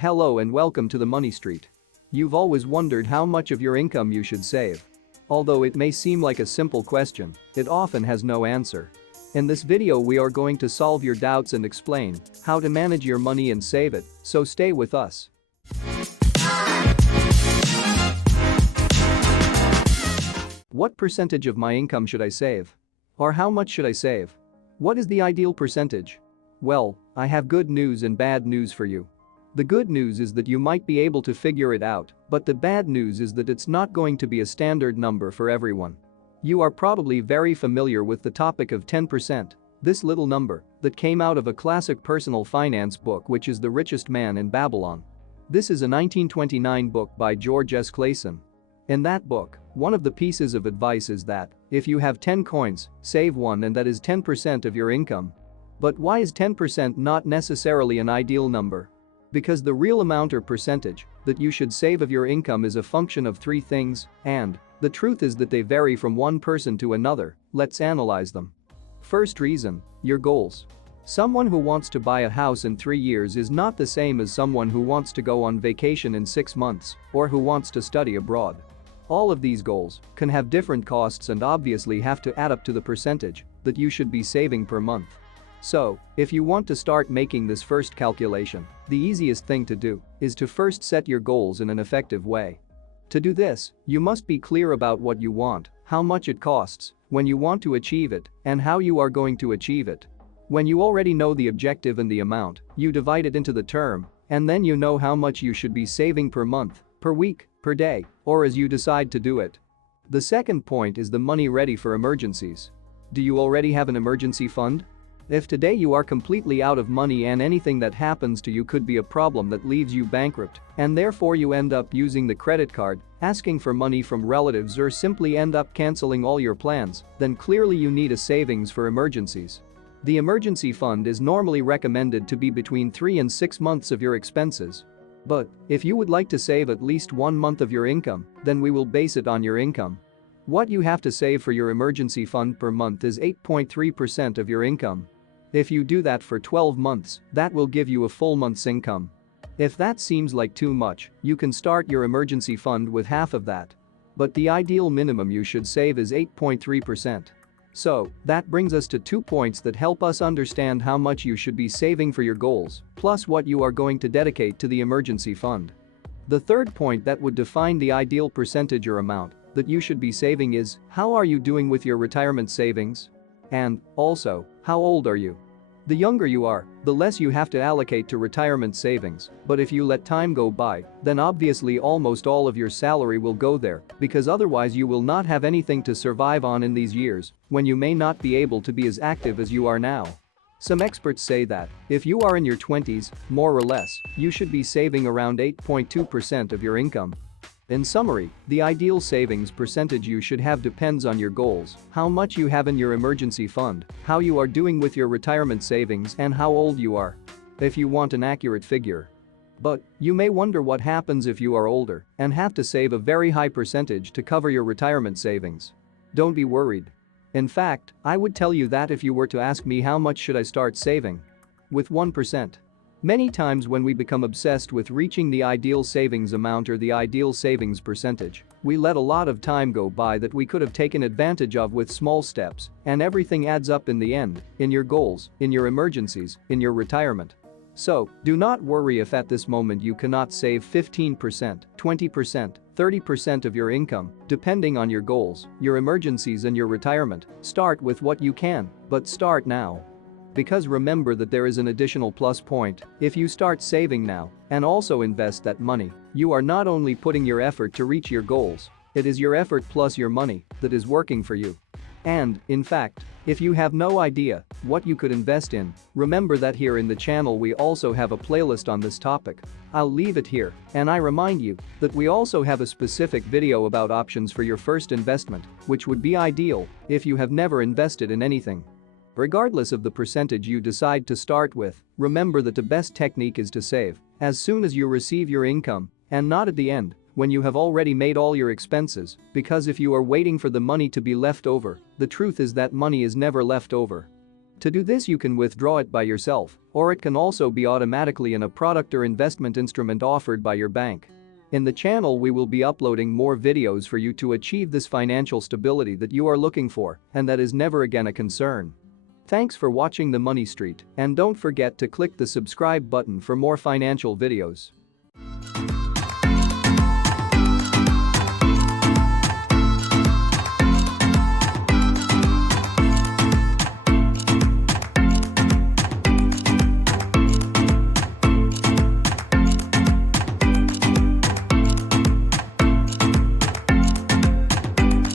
Hello and welcome to the Money Street. You've always wondered how much of your income you should save. Although it may seem like a simple question, it often has no answer. In this video we are going to solve your doubts and explain how to manage your money and save it, so stay with us. What percentage of my income should I save? Or how much should I save? What is the ideal percentage? Well, I have good news and bad news for you. The good news is that you might be able to figure it out, but the bad news is that it's not going to be a standard number for everyone. You are probably very familiar with the topic of 10%, this little number that came out of a classic personal finance book, which is The Richest Man in Babylon. This is a 1929 book by George S. Clason. In that book, one of the pieces of advice is that if you have 10 coins, save one, and that is 10% of your income. But why is 10% not necessarily an ideal number? Because the real amount or percentage that you should save of your income is a function of three things, and the truth is that they vary from one person to another. Let's analyze them. First reason, your goals. Someone who wants to buy a house in 3 years is not the same as someone who wants to go on vacation in 6 months or who wants to study abroad. All of these goals can have different costs and obviously have to add up to the percentage that you should be saving per month. So, if you want to start making this first calculation, the easiest thing to do is to first set your goals in an effective way. To do this, you must be clear about what you want, how much it costs, when you want to achieve it, and how you are going to achieve it. When you already know the objective and the amount, you divide it into the term, and then you know how much you should be saving per month, per week, per day, or as you decide to do it. The second point is the money ready for emergencies. Do you already have an emergency fund? If today you are completely out of money and anything that happens to you could be a problem that leaves you bankrupt, and therefore you end up using the credit card, asking for money from relatives, or simply end up canceling all your plans, then clearly you need a savings for emergencies. The emergency fund is normally recommended to be between 3 and 6 months of your expenses. But if you would like to save at least 1 month of your income, then we will base it on your income. What you have to save for your emergency fund per month is 8.3% of your income. If you do that for 12 months, that will give you a full month's income. If that seems like too much, you can start your emergency fund with half of that. But the ideal minimum you should save is 8.3%. So, that brings us to 2 points that help us understand how much you should be saving for your goals, plus what you are going to dedicate to the emergency fund. The third point that would define the ideal percentage or amount that you should be saving is, how are you doing with your retirement savings? And, also, how old are you? The younger you are, the less you have to allocate to retirement savings, but if you let time go by, then obviously almost all of your salary will go there, because otherwise you will not have anything to survive on in these years, when you may not be able to be as active as you are now. Some experts say that, if you are in your 20s, more or less, you should be saving around 8.2% of your income. In summary, the ideal savings percentage you should have depends on your goals, how much you have in your emergency fund, how you are doing with your retirement savings, and how old you are. If you want an accurate figure. But you may wonder what happens if you are older and have to save a very high percentage to cover your retirement savings. Don't be worried. In fact, I would tell you that if you were to ask me how much should I start saving? With 1%. Many times when we become obsessed with reaching the ideal savings amount or the ideal savings percentage, we let a lot of time go by that we could have taken advantage of with small steps, and everything adds up in the end, in your goals, in your emergencies, in your retirement. So, do not worry if at this moment you cannot save 15%, 20%, 30% of your income, depending on your goals, your emergencies, and your retirement. Start with what you can, but start now. Because remember that there is an additional plus point. If you start saving now and also invest that money, you are not only putting your effort to reach your goals, it is your effort plus your money that is working for you. And, in fact, if you have no idea what you could invest in, remember that here in the channel we also have a playlist on this topic. I'll leave it here, and I remind you that we also have a specific video about options for your first investment, which would be ideal if you have never invested in anything. Regardless of the percentage you decide to start with, remember that the best technique is to save as soon as you receive your income and not at the end when you have already made all your expenses, because if you are waiting for the money to be left over, the truth is that money is never left over. To do this, you can withdraw it by yourself, or it can also be automatically in a product or investment instrument offered by your bank. In the channel, we will be uploading more videos for you to achieve this financial stability that you are looking for and that is never again a concern. Thanks for watching the Money Street, and don't forget to click the subscribe button for more financial videos.